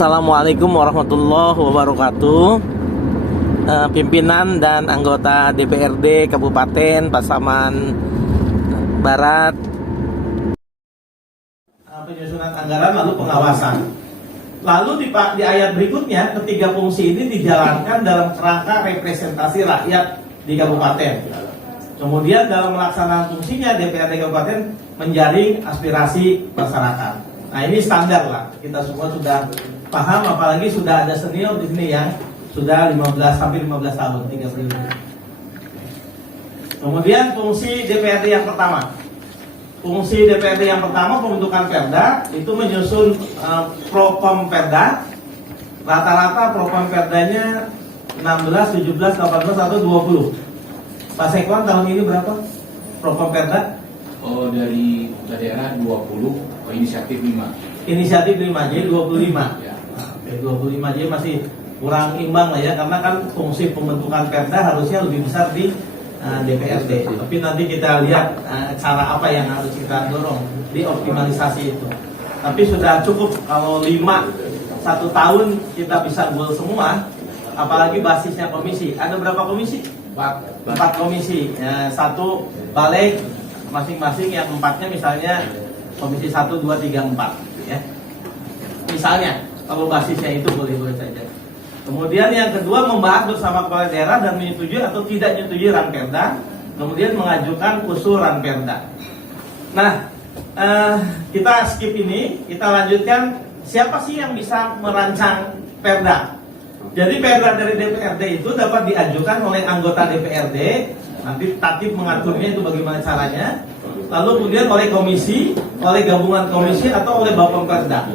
Assalamualaikum warahmatullahi wabarakatuh. Pimpinan dan anggota DPRD Kabupaten Pasaman Barat, penyusunan anggaran lalu pengawasan. Lalu di ayat berikutnya, ketiga fungsi ini dijalankan dalam kerangka representasi rakyat di kabupaten. Kemudian dalam melaksanakan fungsinya, DPRD Kabupaten menjaring aspirasi masyarakat. Nah, ini standar lah, kita semua sudah paham, apalagi sudah ada senior di sini yang sudah 15 tahun, 30. Kemudian fungsi DPRD yang pertama. Fungsi DPRD yang pertama pembentukan Perda, itu menyusun Propam Perda. Rata-rata Propam Perdanya 16, 17, 18 atau 20. Pak Sekwan tahun ini berapa Propam Perda? Oh, dari daerah 20, inisiatif 5. Inisiatif 5, jadi 25. Ya. Oke, 25 jadi masih kurang imbang lah ya, karena kan fungsi pembentukan Perda harusnya lebih besar di DPRD. Tapi nanti kita lihat cara apa yang harus kita dorong di optimalisasi itu. Tapi sudah cukup kalau 1 tahun kita bisa goal semua, apalagi basisnya komisi. Ada berapa komisi? 4 komisi. Ya, 1 balik masing-masing, yang 4-nya misalnya komisi 1, 2, 3, 4 ya. Misalnya kalau basisnya itu boleh-boleh saja. Kemudian yang kedua, membahas bersama kepala daerah dan menyetujui atau tidak menyetujui Ranperda. Kemudian mengajukan usul Ranperda. Nah, kita skip ini, kita lanjutkan siapa sih yang bisa merancang Perda. Jadi Perda dari DPRD itu dapat diajukan oleh anggota DPRD, nanti tatip mengaturnya itu bagaimana caranya. Lalu kemudian oleh komisi, oleh gabungan komisi atau oleh Bapom Perda.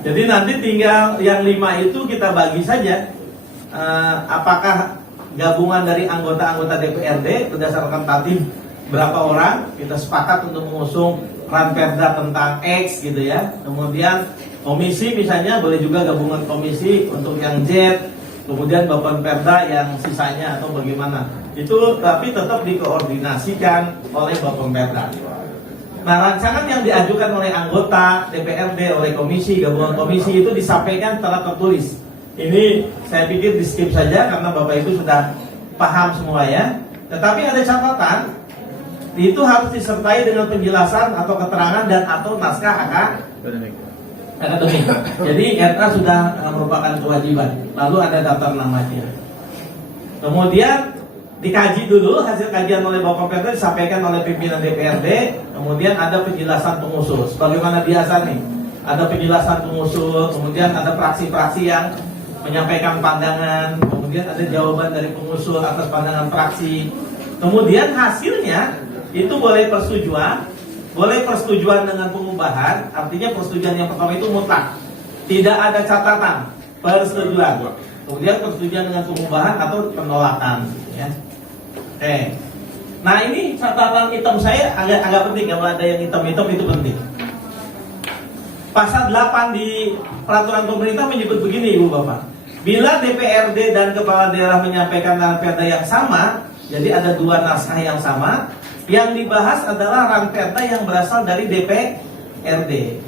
Jadi nanti tinggal yang 5 itu kita bagi saja, apakah gabungan dari anggota-anggota DPRD berdasarkan tatib berapa orang, kita sepakat untuk mengusung Ranperda tentang X gitu ya. Kemudian komisi misalnya boleh juga gabungan komisi untuk yang Z, kemudian Bapom Perda yang sisanya atau bagaimana. Itu tapi tetap dikoordinasikan oleh Bapom Perda. Nah, rancangan yang diajukan oleh anggota DPRD, oleh komisi, gabungan komisi itu disampaikan secara tertulis. Ini saya pikir di skip saja karena Bapak Ibu sudah paham semua ya. Tetapi ada catatan, itu harus disertai dengan penjelasan atau keterangan dan atau naskah akademik. Jadi RA sudah merupakan kewajiban. Lalu ada daftar namanya. Kemudian dikaji dulu, hasil kajian oleh Bapak Perda disampaikan oleh pimpinan DPRD. Kemudian ada penjelasan pengusul. Sebagaimana biasa nih, ada penjelasan pengusul, kemudian ada fraksi-fraksi yang menyampaikan pandangan, kemudian ada jawaban dari pengusul atas pandangan fraksi. Kemudian hasilnya itu boleh persetujuan dengan pengubahan. Artinya persetujuan yang pertama itu mutlak, tidak ada catatan, persetujuan. Kemudian persetujuan dengan pengubahan atau penolakan ya. Nah, ini catatan hitam saya agak penting. Kalau ada yang hitam-hitam itu penting. Pasal 8 di peraturan pemerintah menyebut begini, Ibu Bapak. Bila DPRD dan kepala daerah menyampaikan Ranperda yang sama, jadi ada 2 naskah yang sama, yang dibahas adalah Ranperda yang berasal dari DPRD.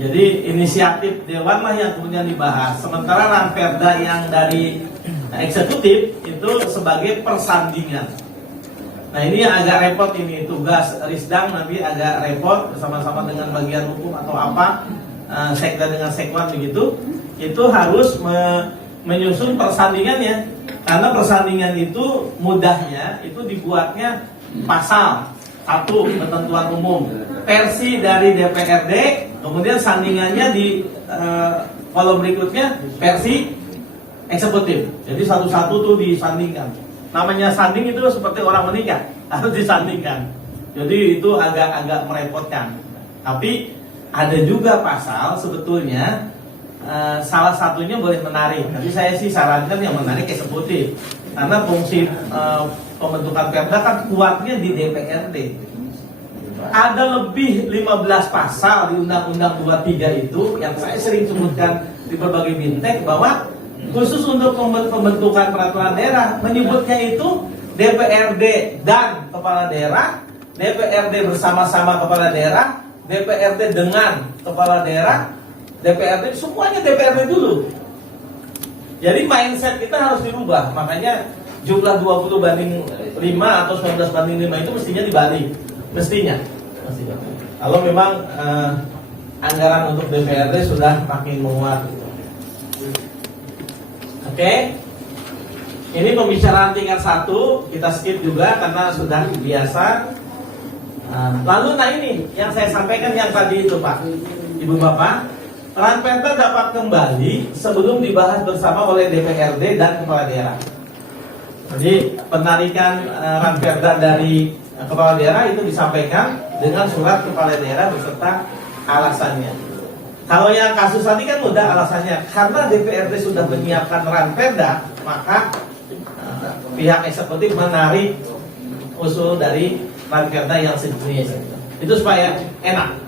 Jadi inisiatif Dewan lah yang kemudian dibahas. Sementara Ranperda yang dari eksekutif itu sebagai persandingan. Nah, ini agak repot, ini tugas Risdang nanti agak repot bersama-sama dengan bagian hukum atau apa, sekda dengan sekwan begitu. Itu harus menyusun persandingannya. Karena persandingan itu mudahnya itu dibuatnya pasal 1 ketentuan umum versi dari DPRD, kemudian sandingannya di kolom berikutnya versi eksekutif. Jadi satu-satu tuh disandingkan. Namanya sanding itu seperti orang menikah, harus disandingkan. Jadi itu agak merepotkan. Tapi ada juga pasal sebetulnya salah satunya boleh menarik. Tapi saya sih sarankan yang menarik eksekutif. Karena fungsi pembentukan Perda kan kuatnya di DPRD. Ada lebih 15 pasal di Undang-Undang 23 itu yang saya sering sebutkan di berbagai bintek, bahwa khusus untuk pembentukan peraturan daerah menyebutnya itu DPRD dan kepala daerah, DPRD bersama-sama kepala daerah, DPRD dengan kepala daerah, DPRD, semuanya DPRD dulu. Jadi mindset kita harus dirubah. Makanya jumlah 20 banding 5 atau 19 banding 5 itu mestinya dibalik. Mestinya. Kalau memang anggaran untuk DPRD sudah makin menguat. Oke. Ini pembicaraan tingkat 1, kita skip juga karena sudah biasa. Lalu ini yang saya sampaikan yang tadi itu Pak, Ibu Bapak, Ranperda dapat kembali sebelum dibahas bersama oleh DPRD dan kepala daerah. Jadi penarikan Ranperda dari kepala daerah itu disampaikan dengan surat kepala daerah beserta alasannya. Kalau yang kasus tadi kan mudah alasannya, karena DPRD sudah menyiapkan Ranperda, maka pihak eksekutif menarik usul dari Ranperda yang sejenis. Itu supaya enak.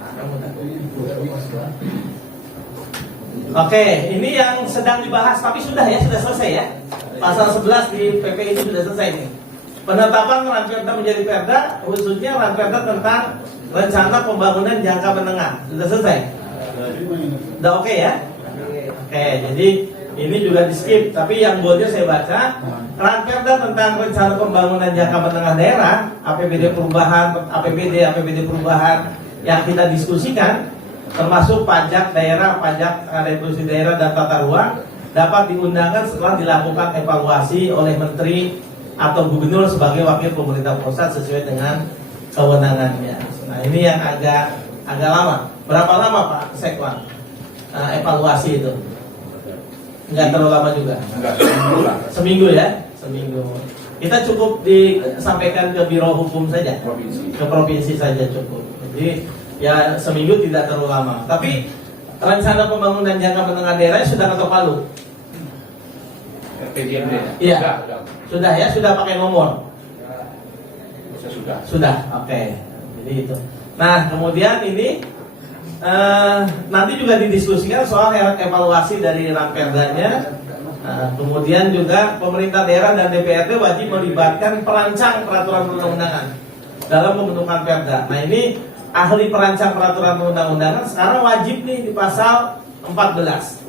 Oke, ini yang sedang dibahas tapi sudah selesai ya. Pasal 11 di PP itu sudah selesai nih. Penetapan Ranperda menjadi perda, khususnya Ranperda tentang rencana pembangunan jangka menengah. Sudah selesai? Udah oke ya? Oke, jadi ini juga di skip, tapi yang boldnya saya baca. Ranperda tentang rencana pembangunan jangka menengah daerah, APBD perubahan, APBD perubahan yang kita diskusikan, termasuk pajak daerah, pajak retribusi daerah dan tata ruang, dapat diundangkan setelah dilakukan evaluasi oleh menteri atau gubernur sebagai wakil pemerintah pusat sesuai dengan kewenangannya. Nah ini yang agak lama. Berapa lama Pak Sekwan evaluasi itu? Enggak terlalu lama juga. Seminggu ya, seminggu. Kita cukup disampaikan ke Biro Hukum saja, ke provinsi saja cukup. Jadi ya seminggu tidak terlalu lama. Tapi rencana pembangunan jangka menengah daerah sudah ketok palu. RPJMD. Iya. Sudah ya, sudah pakai nomor. Sudah. Oke. Jadi itu. Nah kemudian ini nanti juga didiskusikan soal evaluasi dari Ranperdanya. Kemudian juga pemerintah daerah dan DPRD wajib melibatkan perancang peraturan perundang-undangan dalam pembentukan perda. Nah ini ahli perancang peraturan perundang-undangan sekarang wajib nih di pasal 14.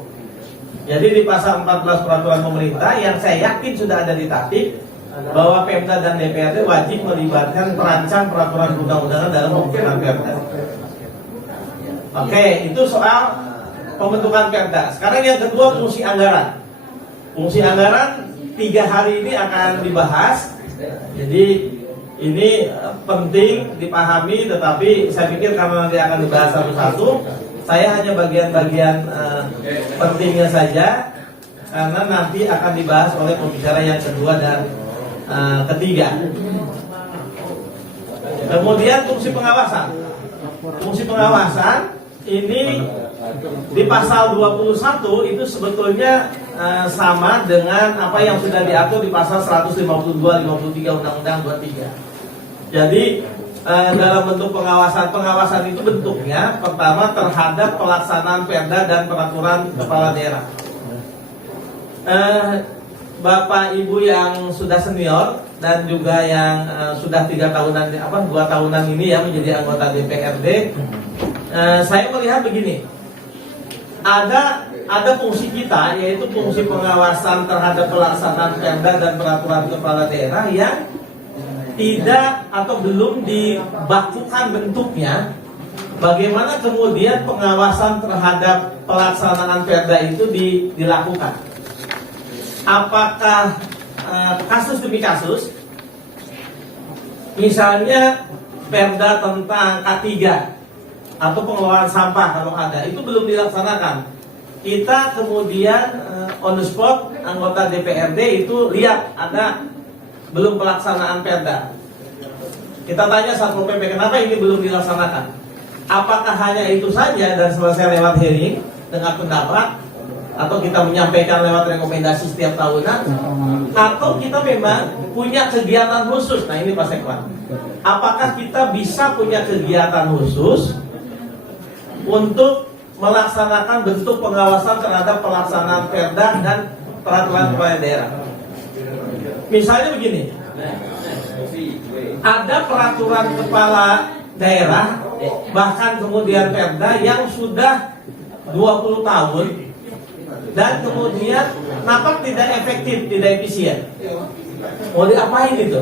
Jadi di pasal 14 peraturan pemerintah yang saya yakin sudah ada di tatip bahwa Pemda dan DPRD wajib melibatkan perancang peraturan perundang-undangan dalam pembentukan perda. Oke, itu soal pembentukan perda. Sekarang yang kedua fungsi anggaran. Fungsi anggaran 3 hari ini akan dibahas. Jadi ini penting dipahami, tetapi saya pikir karena nanti akan dibahas satu-satu, saya hanya bagian-bagian pentingnya saja, karena nanti akan dibahas oleh pembicara yang kedua dan ketiga. Kemudian fungsi pengawasan. Fungsi pengawasan ini di pasal 21 itu sebetulnya sama dengan apa yang sudah diatur di pasal 152, 53 Undang-Undang 23. Jadi dalam bentuk pengawasan itu bentuknya pertama terhadap pelaksanaan perda dan peraturan kepala daerah. Bapak Ibu yang sudah senior dan juga yang sudah 2 tahunan ini ya menjadi anggota DPRD, saya melihat begini, ada fungsi kita yaitu fungsi pengawasan terhadap pelaksanaan perda dan peraturan kepala daerah yang tidak atau belum dibakukan bentuknya. Bagaimana kemudian pengawasan terhadap pelaksanaan perda itu dilakukan? Apakah kasus demi kasus, misalnya perda tentang K3 atau pengelolaan sampah kalau ada, itu belum dilaksanakan, kita kemudian on the spot anggota DPRD itu lihat ada belum pelaksanaan perda, kita tanya Satpol PP kenapa ini belum dilaksanakan. Apakah hanya itu saja dan selesai lewat hearing dengan pendapat, atau kita menyampaikan lewat rekomendasi setiap tahunan, atau kita memang punya kegiatan khusus. Nah ini Pak Sekwan, apakah kita bisa punya kegiatan khusus untuk melaksanakan bentuk pengawasan terhadap pelaksanaan perda dan peraturan kepala daerah? Misalnya begini, ada peraturan kepala daerah bahkan kemudian perda yang sudah 20 tahun dan kemudian nampak tidak efektif, tidak efisien. Mau diapain itu?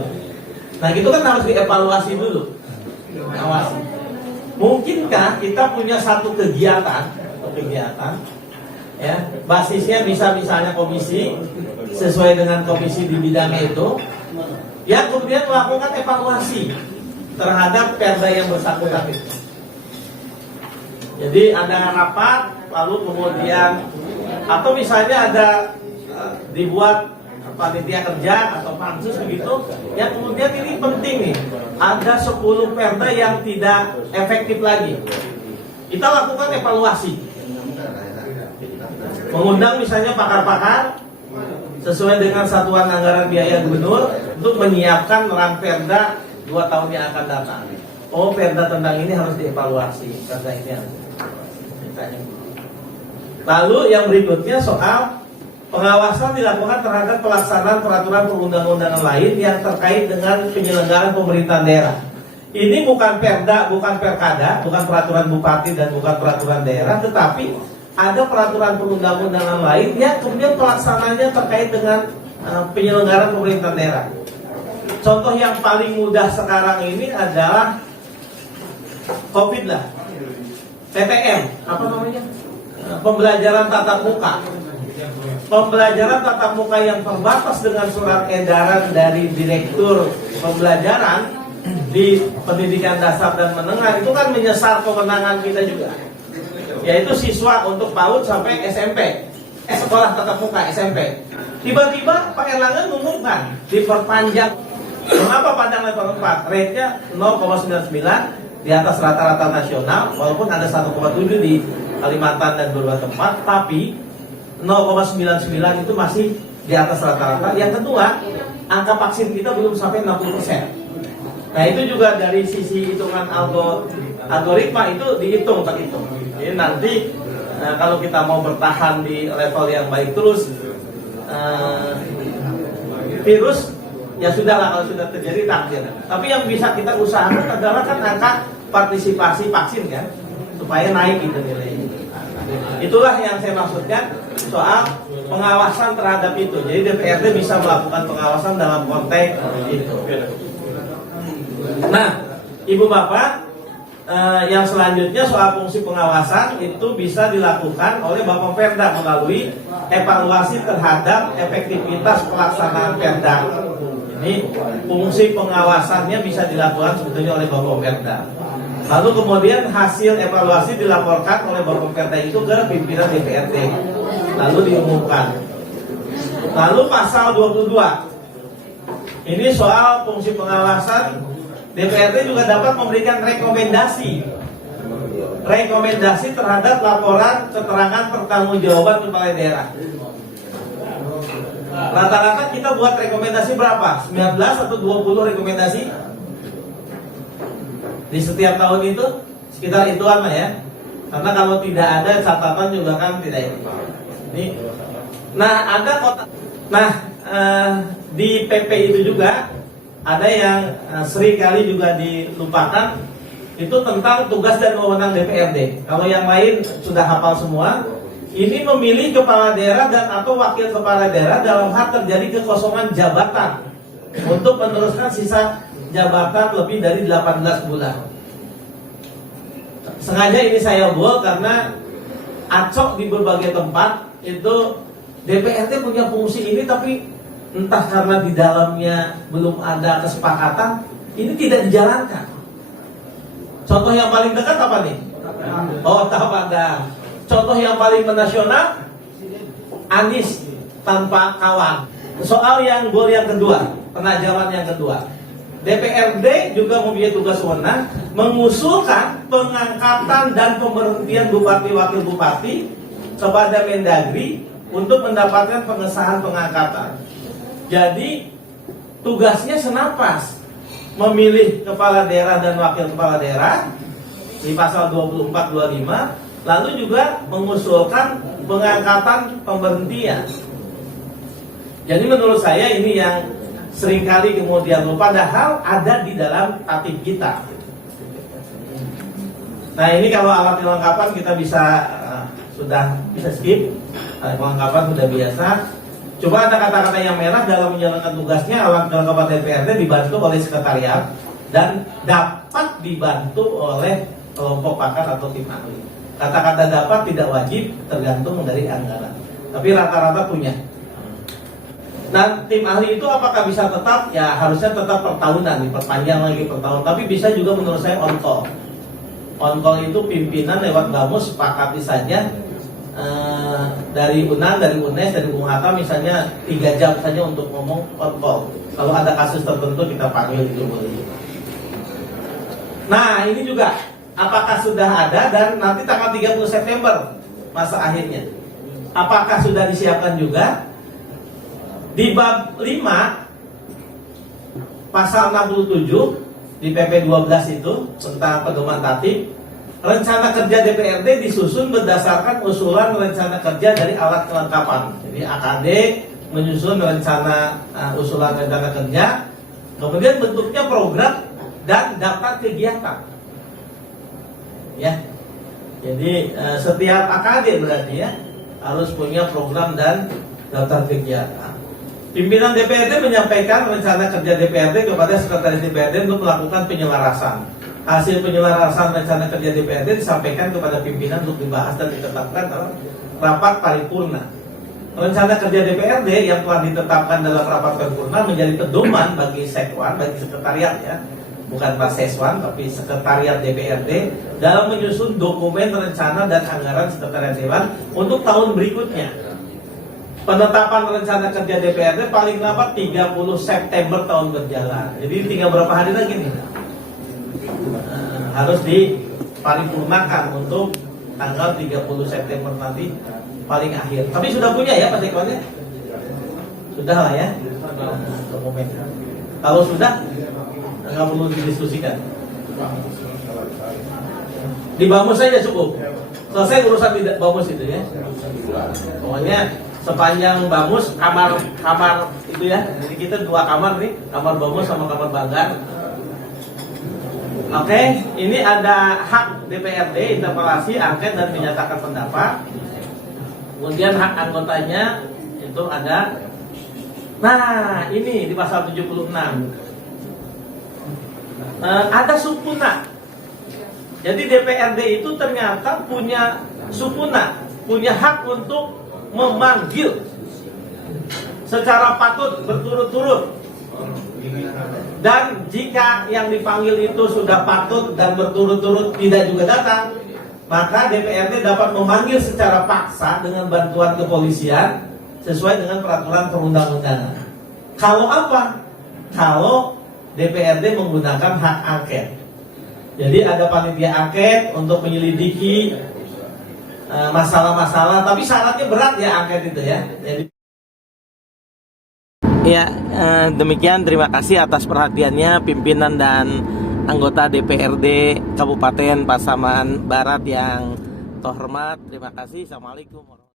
Nah itu kan harus dievaluasi dulu. Awasi. Mungkinkah kita punya satu kegiatan ya, basisnya bisa misalnya komisi sesuai dengan komisi di bidangnya itu, yang kemudian melakukan evaluasi terhadap perda yang bersangkutan itu. Jadi ada rapat, lalu kemudian atau misalnya ada dibuat panitia kerja atau pansus begitu, yang kemudian ini penting nih, ada 10 perda yang tidak efektif lagi. Kita lakukan evaluasi, mengundang misalnya pakar-pakar sesuai dengan satuan anggaran biaya gubernur untuk menyiapkan rang perda 2 tahun yang akan datang. Oh, perda tentang ini harus dievaluasi, perda ini harus dievaluasi. Lalu yang berikutnya soal pengawasan dilakukan terhadap pelaksanaan peraturan perundang-undangan lain yang terkait dengan penyelenggaraan pemerintahan daerah. Ini bukan perda, bukan perkada, bukan peraturan bupati dan bukan peraturan daerah, tetapi ada peraturan perundang-undangan lain yang kemudian pelaksanaannya terkait dengan penyelenggaraan pemerintahan daerah. Contoh yang paling mudah sekarang ini adalah COVID lah, PTM, apa namanya? Pembelajaran tatap muka. Pembelajaran tatap muka yang terbatas dengan surat edaran dari Direktur Pembelajaran di Pendidikan Dasar dan Menengah itu kan menyasar kewenangan kita juga, yaitu siswa untuk PAUD sampai SMP, sekolah tatap muka SMP. Tiba-tiba Pak Erlangga mengumumkan diperpanjang. Mengapa pada level 4? Rate-nya 0,99 di atas rata-rata nasional, walaupun ada 1,7 di Kalimantan dan beberapa tempat, tapi 0,99 itu masih di atas rata-rata. Yang kedua, angka vaksin kita belum sampai 60%. Nah itu juga dari sisi hitungan algoritma itu dihitung, terhitung. Jadi nanti kalau kita mau bertahan di level yang baik terus, virus ya sudahlah, kalau sudah terjadi takdir. Tapi yang bisa kita usahakan adalah kan angka partisipasi vaksin kan, supaya naik itu nilainya. Itulah yang saya maksudkan soal pengawasan terhadap itu. Jadi DPRD bisa melakukan pengawasan dalam konteks itu. Nah, Ibu Bapak, yang selanjutnya soal fungsi pengawasan itu bisa dilakukan oleh Bapak Perda melalui evaluasi terhadap efektivitas pelaksanaan Perda. Ini fungsi pengawasannya bisa dilakukan sebetulnya oleh Bapak Perda. Lalu kemudian hasil evaluasi dilaporkan oleh Bapak Perda itu ke pimpinan DPRD, lalu diumumkan. Lalu pasal 22 ini soal fungsi pengawasan, DPRD juga dapat memberikan rekomendasi terhadap laporan keterangan pertanggungjawaban kepala daerah. Rata-rata kita buat rekomendasi berapa? 19 atau 20 rekomendasi di setiap tahun itu, sekitar ituan lah ya. Karena kalau tidak ada catatan juga kan tidak ini. Nah ada kota. Nah di PP itu juga ada yang seringkali juga dilupakan, itu tentang tugas dan wewenang DPRD. Kalau yang lain sudah hafal semua. Ini memilih kepala daerah dan atau wakil kepala daerah dalam hal terjadi kekosongan jabatan untuk meneruskan sisa jabatan lebih dari 18 bulan. Sengaja ini saya buat karena acok di berbagai tempat itu DPRD punya fungsi ini, tapi entah karena di dalamnya belum ada kesepakatan, ini tidak dijalankan. Contoh yang paling dekat apa nih? Oh, Tapadang. Contoh yang paling menasional, Anies tanpa kawan. Soal yang gol yang kedua, penajaman yang kedua, DPRD juga mempunyai tugas wewenang mengusulkan pengangkatan dan pemberhentian bupati wakil bupati kepada Mendagri untuk mendapatkan pengesahan pengangkatan. Jadi tugasnya senapas, memilih kepala daerah dan wakil kepala daerah di pasal 24-25, lalu juga mengusulkan pengangkatan pemberhentian. Jadi menurut saya ini yang seringkali kemudian lupa, padahal ada di dalam tatib kita. Nah ini kalau alat kelengkapan kita bisa sudah bisa skip, kelengkapan sudah biasa. Coba ada kata-kata yang merah dalam menjalankan tugasnya, alat kelengkapan DPRD dibantu oleh sekretariat dan dapat dibantu oleh kelompok pakar atau tim ahli. Kata-kata dapat tidak wajib, tergantung dari anggaran. Tapi rata-rata punya. Nah, tim ahli itu apakah bisa tetap? Ya harusnya tetap per tahunan, diperpanjang lagi per tahun. Tapi bisa juga menurut saya on call. On call itu pimpinan lewat Bamus sepakati saja. Dari UNAN, dari UNES, dari Bung Hatta misalnya 3 jam saja untuk ngomong on call. Kalau ada kasus tertentu kita panggil itu boleh. Nah ini juga apakah sudah ada dan nanti tanggal 30 September masa akhirnya. Apakah sudah disiapkan juga? Di bab 5 pasal 67 di PP 12 itu tentang pedoman tatib, rencana kerja DPRD disusun berdasarkan usulan rencana kerja dari alat kelengkapan. Jadi AKD menyusun rencana usulan rencana kerja, kemudian bentuknya program dan daftar kegiatan. Ya. Jadi setiap AKD berarti ya harus punya program dan daftar kegiatan. Pimpinan DPRD menyampaikan rencana kerja DPRD kepada Sekretaris DPRD untuk melakukan penyelarasan. Hasil penyelarasan rencana kerja DPRD disampaikan kepada pimpinan untuk dibahas dan ditetapkan dalam rapat paripurna. Rencana kerja DPRD yang telah ditetapkan dalam rapat paripurna menjadi pedoman bagi Sekwan, bagi sekretariat ya, bukan Pak Seswan, tapi sekretariat DPRD dalam menyusun dokumen rencana dan anggaran sekretariat Dewan untuk tahun berikutnya. Penetapan rencana kerja DPRD paling lambat 30 September tahun berjalan. Jadi tinggal berapa hari lagi nih? Harus diparipurnakan untuk tanggal 30 September nanti paling akhir. Tapi sudah punya ya Pak Sekwannya? Sudah lah ya. Dokumen. Kalau sudah nggak perlu didiskusikan. Di Bamus saja cukup. Selesai urusan di Bamus itu ya. Pokoknya sepanjang Bamus kamar itu ya. Jadi kita 2 kamar nih, kamar Bamus sama kamar Banggar. Oke, ini ada hak DPRD, interpelasi, angket dan menyatakan pendapat. Kemudian hak anggotanya itu ada. Nah, ini di pasal 76. Ada supuna. Jadi DPRD itu ternyata punya supuna, punya hak untuk memanggil secara patut berturut-turut. Dan jika yang dipanggil itu sudah patut dan berturut-turut tidak juga datang, maka DPRD dapat memanggil secara paksa dengan bantuan kepolisian sesuai dengan peraturan perundang-undangan. Kalau apa? Kalau DPRD menggunakan hak angket. Jadi ada panitia angket untuk menyelidiki masalah-masalah, tapi syaratnya berat ya angket itu ya. Jadi ya, demikian terima kasih atas perhatiannya pimpinan dan anggota DPRD Kabupaten Pasaman Barat yang terhormat. Terima kasih. Assalamualaikum warahmatullahi wabarakatuh.